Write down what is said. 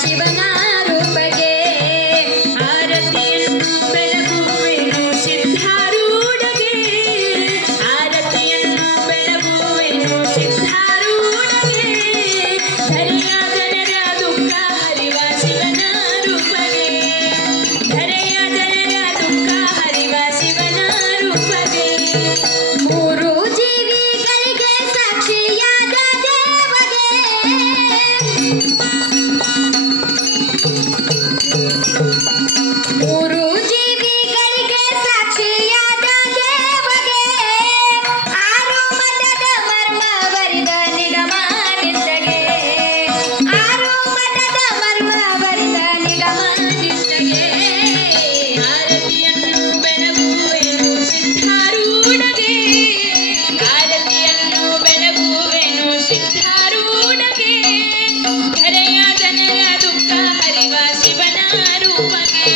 ಶಿವನ ರೂಪಗೆ ಆರತಿಯನ್ನು ಬೆಳಗುವೆನು ಸಿದ್ಧಾರೂಢಗೆ ಆರತಿಯನ್ನು ಬೆಳಗುವೆನು ಸಿದ್ಧಾರೂಢಗೆ ಧರೆಯ ಜನರ ದುಃಖ ಹರಿವ ಶಿವನ ರೂಪಗೆ ಧರೆಯ ಜನರ ದುಃಖ ಹರಿವ ಶಿವನ ರೂಪಗೆ ಮೂರು ಜೀವಿಗಳಿಗೆ ಸಾಕ್ಷಿಯಾದ ದೇವಗೆ ಮೂರು ಜೀವಿಗಳಿಗೆ ಸಾಕ್ಷಿಯಾದ ದೇವಗೆ ಆರು ಮಠದ ಮರ್ಮ ಬರಿದ ನಿಗಮಾನಿಷ್ಟಗೆ ಆರು ಮಠದ ಮರ್ಮ ಬರಿದ ನಿಗಮಾನಿಷ್ಟಗೆ ಆರತಿಯನ್ನು ಬೆಳಗುವೆನು ಸಿದ್ಧಾರೂಢಗೆ ಆರತಿಯನ್ನು ಬೆಳಗುವೆನು ಸಿದ್ಧಾರೂಢಗೆ ಧರೆಯ ಜನರ ದುಃಖ ಹರಿವ ಶಿವನ ರೂಪಗೆ